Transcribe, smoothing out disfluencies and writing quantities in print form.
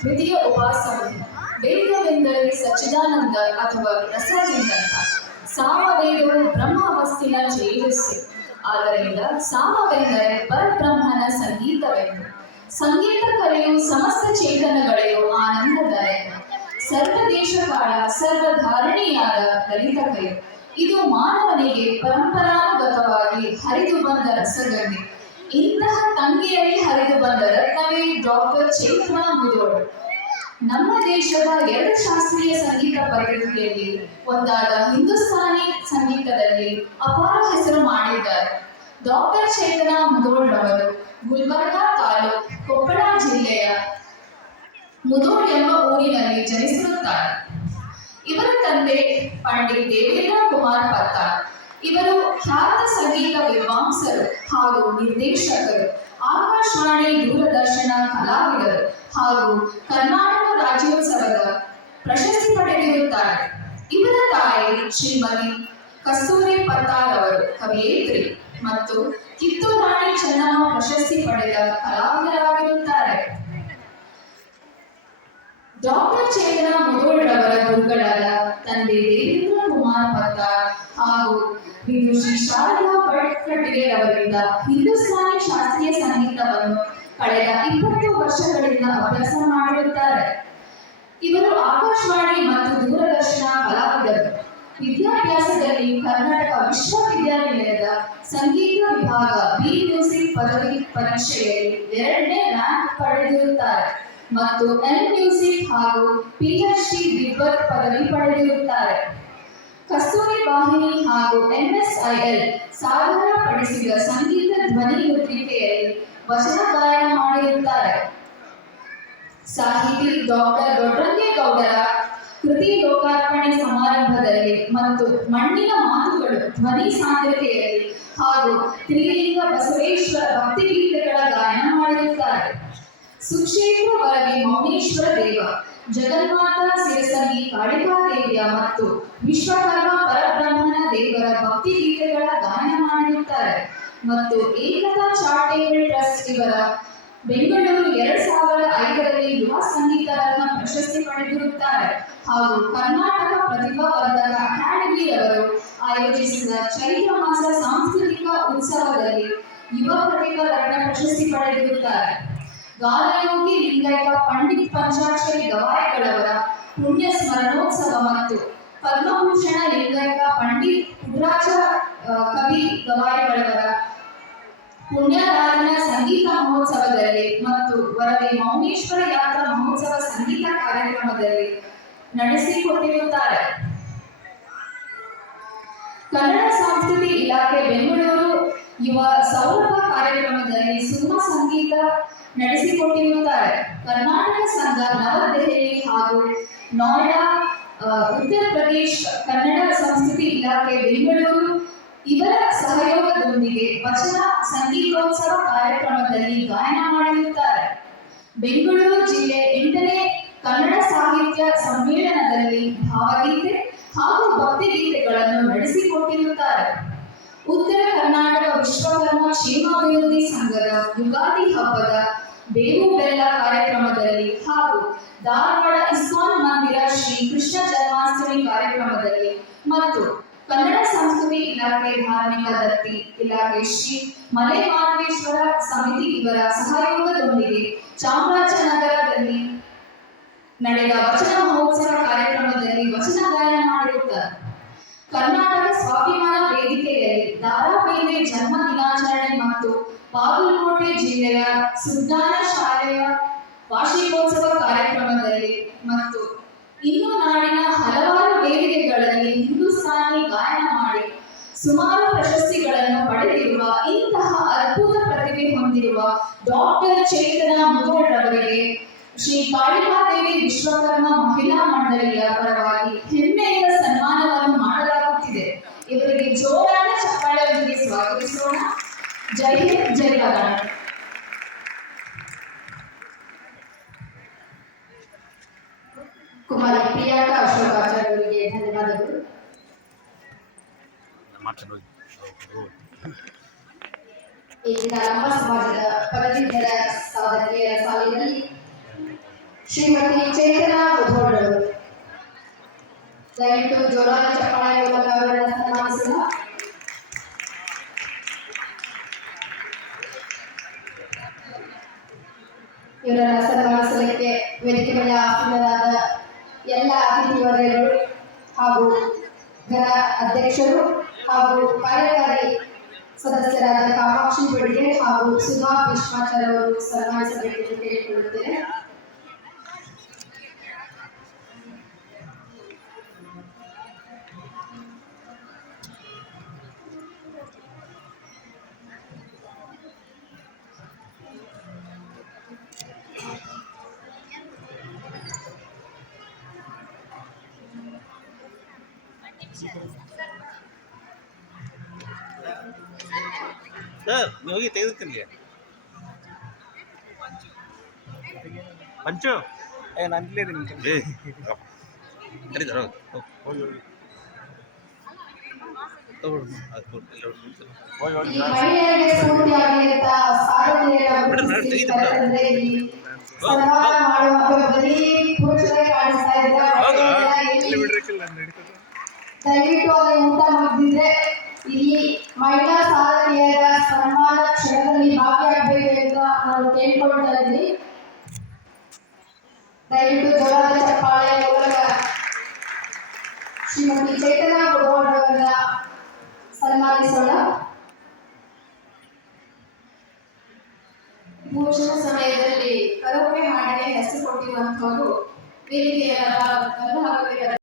ದ್ವಿತೀಯ ಉಪಾಸನೆ. ವೇದವೆಂದರೆ ಸಚ್ಚಿದಾನಂದ ಅಥವಾ ರಸದಿಂದಂತ. ಸಾಮವೇದವು ಬ್ರಹ್ಮಾವಸ್ಥಿನ ಛೇದಿಸಿ. ಆದ್ದರಿಂದ ಸಾಮವೆಂದರೆ ಪರಬ್ರಹ್ಮನ ಸಂಗೀತವೆಂದು. ಸಂಗೀತ ಕಲೆಯು ಸಮಸ್ತ ಚೇತನಗಳಿಗೂ ಆನಂದದಾಯಕ. ಸರ್ವದೇಶ ಕಾಲ ಸರ್ವಧಾರಣೆಯಾದ ಲಲಿತ ಕಲೆ. ಇದು ಮಾನವನಿಗೆ ಪರಂಪರಾಗತವಾಗಿ ಹರಿದು ಬಂದ ರಸಗಂಗೆ. ಇಂತಹ ತಂಗಿಯಲ್ಲಿ ಹರಿದು ಬಂದ ರತ್ನವೇ ಡಾಕ್ಟರ್ ಚೈತನ್ಯ ಮುದೋಳ್. ನಮ್ಮ ದೇಶದ 2 ಶಾಸ್ತ್ರೀಯ ಸಂಗೀತ ಪದ್ಧತಿಯಲ್ಲಿ ಒಂದಾದ ಹಿಂದೂಸ್ತಾನಿ ಸಂಗೀತದಲ್ಲಿ ಅಪಾರ ಹೆಸರು ಮಾಡಿದ್ದಾರೆ. ಡಾಕ್ಟರ್ ಚೈತನ್ಯ ಮುದೋಳ್ ರವರು ಗುಲ್ಬರ್ಗಾ ತಾಲೂಕು, ಕೊಪ್ಪಳ ಜಿಲ್ಲೆಯ ಮುದೋಳ್ ಎಂಬ ಊರಿನಲ್ಲಿ ಜನಿಸಿರುತ್ತಾರೆ. ಇವರ ತಂದೆ ಪಂಡಿತ್ ದೇವೇಂದ್ರ ಕುಮಾರ್ ಪತ್ತಾರ್. ಇವರು ಖ್ಯಾತ ಸಂಗೀತ ವಿದ್ವಾಂಸರು ಹಾಗೂ ನಿರ್ದೇಶಕರು, ಆಕಾಶವಾಣಿ ದೂರದರ್ಶನ ಕಲಾವಿದರು ಹಾಗೂ ಕರ್ನಾಟಕ ರಾಜ್ಯೋತ್ಸವದ ಪ್ರಶಸ್ತಿ ಪಡೆದಿರುತ್ತಾರೆ. ಇವರ ತಾಯಿ ಶ್ರೀಮತಿ ಕಸ್ತೂರಿ ಪತ್ತಾರ್ ಅವರು ಕವಿಯೇತ್ರಿ ಮತ್ತು ಕಿತ್ತೂರು ರಾಣಿ ಚೆನ್ನಮ್ಮ ಪ್ರಶಸ್ತಿ ಪಡೆದ ಕಲಾವಿದರಾಗಿರುತ್ತಾರೆ. ಡಾಕ್ಟರ್ ಚೈತನ್ಯ ಮುದೋಳ್ ರವರ ಗುರುಗಳಾದ ತಂದೆ ದೇವೇಂದ್ರ ಕುಮಾರ್ ಪತ್ತಾರ್ ಹಾಗೂ ವಿದುಷಿ ಶಾರದಾ ಭಟ್ಕಟ್ಟಿಗೆ ರವರಿಂದ ಹಿಂದೂಸ್ತಾನಿ ಶಾಸ್ತ್ರೀಯ ಸಂಗೀತವನ್ನು ಕಳೆದ 20 ವರ್ಷಗಳಿಂದ ಅಭ್ಯಾಸ ಮಾಡಿರುತ್ತಾರೆ. ಇವರು ಆಕಾಶವಾಣಿ ಮತ್ತು ದೂರದರ್ಶನ ಕಲಾವಿದರು. ವಿದ್ಯಾಭ್ಯಾಸದಲ್ಲಿ ಕರ್ನಾಟಕ ವಿಶ್ವವಿದ್ಯಾನಿಲಯದ ಸಂಗೀತ ವಿಭಾಗ ಬಿ ಮ್ಯೂಸಿಕ್ ಪದವಿ ಪರೀಕ್ಷೆಯಲ್ಲಿ 2ನೇ ರ್ಯಾಂಕ್ ಪಡೆದಿರುತ್ತಾರೆ ಮತ್ತು ಎಂ ಮ್ಯೂಸಿಕ್ ಹಾಗೂ ಪಿಎಚ್ಡಿ ವಿದ್ವತ್ ಪದವಿ ಪಡೆದಿರುತ್ತಾರೆ. ಕಸ್ತೂರಿ ವಾಹಿನಿ ಹಾಗೂ ಎಂಎಸ್ಐಎಲ್ ಸಾದರಪಡಿಸಿದ ಸಂಗೀತ ಧ್ವನಿ ಮುದ್ರಿಕೆಯಲ್ಲಿ ವಚನ ಗಾಯನ ಮಾಡಿರುತ್ತಾರೆ. ಸಾಹಿತಿ ಡಾಕ್ಟರ್ ದೊಡ್ಡರಂಗೇಗೌಡರ ಕೃತಿ ಲೋಕಾರ್ಪಣೆ ಸಮಾರಂಭದಲ್ಲಿ ಮತ್ತು ಮಣ್ಣಿನ ಮಾತುಗಳು ಧ್ವನಿ ಸಾಂದ್ರತೆಯಲ್ಲಿ ಹಾಗೂ ತ್ರಿಲಿಂಗ ಬಸವೇಶ್ವರ ಭಕ್ತಿಗೀತೆಗಳ ಗಾಯನ ಮಾಡಿರುತ್ತಾರೆ. ಸುಕ್ಷೇತ್ರ ವರದಿ ಮೌನೇಶ್ವರ ದೇವ, ಜಗನ್ಮಾತಾ ಸಿರಸಂಗಿ ಕಾಳಿಕಾದೇವಿಯ ಮತ್ತು ವಿಶ್ವಕರ್ಮ ಪರಬ್ರಹ್ಮನ ದೇವರ ಭಕ್ತಿಗೀತೆಗಳ ಗಾಯನ ಮಾಡಿರುತ್ತಾರೆ ಮತ್ತು ಏಕತಾ ಚಾರಿಟೇಬಲ್ ಟ್ರಸ್ಟ್ ಇವರ ಬೆಂಗಳೂರು 2005ರಲ್ಲಿ ಯುವ ಸಂಗೀತ ರತ್ನ ಪ್ರಶಸ್ತಿ ಪಡೆದಿರುತ್ತಾರೆ ಹಾಗೂ ಕರ್ನಾಟಕ ಪ್ರತಿಭಾವರ್ಧಕ ಅಕಾಡೆಮಿಯವರು ಆಯೋಜಿಸಿದ ಚೈತ್ರ ಮಾಸ ಸಾಂಸ್ಕೃತಿಕ ಉತ್ಸವದಲ್ಲಿ ಯುವ ಪ್ರತಿಭಾ ರತ್ನ ಪ್ರಶಸ್ತಿ ಪಡೆದಿರುತ್ತಾರೆ. ಗಾನಯೋಗಿ ಲಿಂಗೈಕ ಪಂಡಿತ್ ಪಂಚಾಕ್ಷರಿ ಗವಾಯಿಗಳವರ ಪುಣ್ಯ ಸ್ಮರಣೋತ್ಸವ ಮತ್ತು ಪದ್ಮಭೂಷಣ ಲಿಂಗೈಕ ಪಂಡಿತ್ ಪುಟ್ಟರಾಜ ಕವಿ ಗವಾಯಿಗಳವರ ಪುಣ್ಯಾರಾಧನಾ ಸಂಗೀತ ಮಹೋತ್ಸವದಲ್ಲಿ ಮತ್ತು ವರದಿ ಮೌನೇಶ್ವರ ಯಾತ್ರಾ ಮಹೋತ್ಸವ ಸಂಗೀತ ಕಾರ್ಯಕ್ರಮದಲ್ಲಿ ನಡೆಸಿಕೊಟ್ಟಿರುತ್ತಾರೆ. ಕನ್ನಡ ಸಂಸ್ಕೃತಿ ಇಲಾಖೆ ಬೆಂಗಳೂರು ಯುವ ಸೌರಭ ಕಾರ್ಯಕ್ರಮದಲ್ಲಿ ಸುಗಮ ಸಂಗೀತ ನಡೆಸಿಕೊಟ್ಟಿರುತ್ತಾರೆ. ಕರ್ನಾಟಕ ಸಂಘ ನವದೆಹಲಿ ಹಾಗೂ ನೋಯ್ಡಾ ಉತ್ತರ ಪ್ರದೇಶ ಕನ್ನಡ ಸಂಸ್ಕೃತಿ ಇಲಾಖೆ ಬೆಂಗಳೂರು ಇವರ ಸಹಯೋಗದೊಂದಿಗೆ ವಚನ ಸಂಗೀತೋತ್ಸವ ಕಾರ್ಯಕ್ರಮದಲ್ಲಿ ಗಾಯನ ಮಾಡಿರುತ್ತಾರೆ. ಬೆಂಗಳೂರು ಜಿಲ್ಲೆ 8ನೇ ಕನ್ನಡ ಸಾಹಿತ್ಯ ಸಮ್ಮೇಳನದಲ್ಲಿ ಭಾವಗೀತೆ ಹಾಗೂ ಭಕ್ತಿಗೀತೆಗಳನ್ನು ನಡೆಸಿಕೊಟ್ಟಿರುತ್ತಾರೆ. ಉತ್ತರ ಕರ್ನಾಟಕ ವಿಶ್ವಕರ್ಮ ಕ್ಷೇಮಾಭಿವೃದ್ಧಿ ಸಂಘದ ಯುಗಾದಿ ಹಬ್ಬದ ಬೇವು ಬೆಲ್ಲ ಕಾರ್ಯಕ್ರಮದಲ್ಲಿ ಹಾಗೂ ಧಾರವಾಡ ಇಸ್ಕಾನ್ ಮಂದಿರ ಶ್ರೀ ಕೃಷ್ಣ ಜನ್ಮಾಷ್ಟಮಿ ಕಾರ್ಯಕ್ರಮದಲ್ಲಿ ಮತ್ತು ಕನ್ನಡ ಸಂಸ್ಕೃತಿ ಇಲಾಖೆ ಧಾರ್ಮಿಕ ದತ್ತಿ ಇಲಾಖೆ ಶ್ರೀ ಮಲೆ ಮಾದೇಶ್ವರ ಸಮಿತಿ ಇವರ ಸಹಯೋಗದೊಂದಿಗೆ ಚಾಮರಾಜನಗರದಲ್ಲಿ ನಡೆದ ವಚನ ಮಹೋತ್ಸವ ಕಾರ್ಯಕ್ರಮದಲ್ಲಿ ವಚನ ಗಾಯನ ಮಾಡಿರುತ್ತಾರೆ. ಕರ್ನಾಟಕ ಸ್ವಾಭಿಮಾನ ವೇದಿಕೆಯಲ್ಲಿ ದಾರಾ ಬೇಂದ್ರೆ ಜನ್ಮ ದಿನಾಚರಣೆ ಮತ್ತು ಬಾಗಲಕೋಟೆ ಜಿಲ್ಲೆಯ ಸುಜ್ಞಾನ ಶಾಲೆಯ ವಾರ್ಷಿಕೋತ್ಸವ ಕಾರ್ಯಕ್ರಮದಲ್ಲಿ ಮತ್ತು ಇನ್ನು ನಾಡಿನ ಹಲವಾರು ವೇದಿಕೆಗಳಲ್ಲಿ ಹಿಂದೂಸ್ತಾನಿ ಗಾಯನ ಮಾಡಿ ಸುಮಾರು ಪ್ರಶಸ್ತಿಗಳನ್ನು ಪಡೆದಿರುವ ಇಂತಹ ಅದ್ಭುತ ಪ್ರತಿಭೆ ಹೊಂದಿರುವ ಡಾಕ್ಟರ್ ಚೈತನ್ಯ ಮುದೋಳ್ ರವರಿಗೆ ಶ್ರೀ ಕಾಳಿಕಾದೇವಿ ವಿಶ್ವಕರ್ಮ ಮಹಿಳಾ ಮಂಡಳಿಯ ಪರವಾಗಿ ಹೆಮ್ಮೆಯಿಂದ ಸನ್ಮಾನವನ್ನು ಮಾಡಲಾಗುತ್ತಿದೆ. ಇವರಿಗೆ ಜೋರಾದ ಚಪ್ಪಾಳೆಯೊಂದಿಗೆ ಸ್ವಾಗತಿಸೋಣ. ಜೈ ಹಿಂದ್, ಜೈ ಕರ್ನಾಟಕ. ಕುಮಾರಿ ಪ್ರಿಯಾಂಕಾ ಅಶೋಕಾಚಾರ್ಯ ಅವರಿಗೆ ಧನ್ಯವಾದಗಳು. ಈ ದಿನ ನಮ್ಮ ಸಮಾಜದ ಪದವೀಧರ ಸಾಧಕಿಯರ ಸಾಲಿನಲ್ಲಿ ಶ್ರೀಮತಿ ಚೇತನಾ ಮುಧೋಳ್ ಅವರು. ದಯವಿಟ್ಟು ಜೋರಾದ ಚಪ್ಪಾಳೆ ಮೂಲಕ ಅವರನ್ನು ಸನ್ಮಾನಿಸೋಣ. ಇವರನ್ನು ಸನ್ಮಾನಿಸಲಿಕ್ಕೆ ವೇದಿಕೆ ಮೇಲೆ ಆಸೀನರಾದ ಎಲ್ಲ ಅತಿಥಿ ವರ್ಗಗಳು ಹಾಗೂ ಘನ ಅಧ್ಯಕ್ಷರು ಹಾಗೂ ಕಾರ್ಯಕಾರಿ ಸದಸ್ಯರಾದ ಕಾಮಾಕ್ಷಿ ಬೆಳಿಗೆ ಹಾಗೂ ಸುಮಾ ಭೀಷ್ಮಾಚಾರ್ಯ ಅವರು ಸನ್ಮಾನಿಸಬೇಕೆಂದು ಕೇಳಿಕೊಳ್ಳುತ್ತೇನೆ. ಸರ್ ನೀವು ಹೋಗಿ ತೆಗೆದುತ್ತಿಲ್ಲ ಪಂಚು ನಾನು ಇಲ್ಲೇ ಮಹಿಳೆಯರಿಗೆ ಸ್ಫೂರ್ತಿಯಾಗಿರುವಂತ ದಯವಿಟ್ಟು ಅಲ್ಲಿ ಊಟ ಮಾಡಿದ್ರೆ ಇಲ್ಲಿ ಮಹಿಳಾ ಸಾಧಕಿಯರ ಸನ್ಮಾನ ಕ್ಷಣದಲ್ಲಿ ಭಾಗಿಯಾಗಬೇಕು ಅಂತ ನಾನು ಕೇಳ್ಕೊಳ್ತಾ ಇದ್ದೀನಿ. ದಯವಿಟ್ಟು ಜೋರಾದ ಚಪ್ಪಾಳೆ ಮೂಲಕ ಶ್ರೀಮತಿ ಚೇತನಾ ಮುಧೋಳ್ ಅವರನ್ನ ಸನ್ಮಾನಿಸೋಣ. ಭೂಷಣ ಸಮಯದಲ್ಲಿ ಕರೋಕೆ ಹಾಡಿಗೆ ಹೆಸರು ಕೊಟ್ಟಿರುವಂತವರು ವೇದಿಕೆ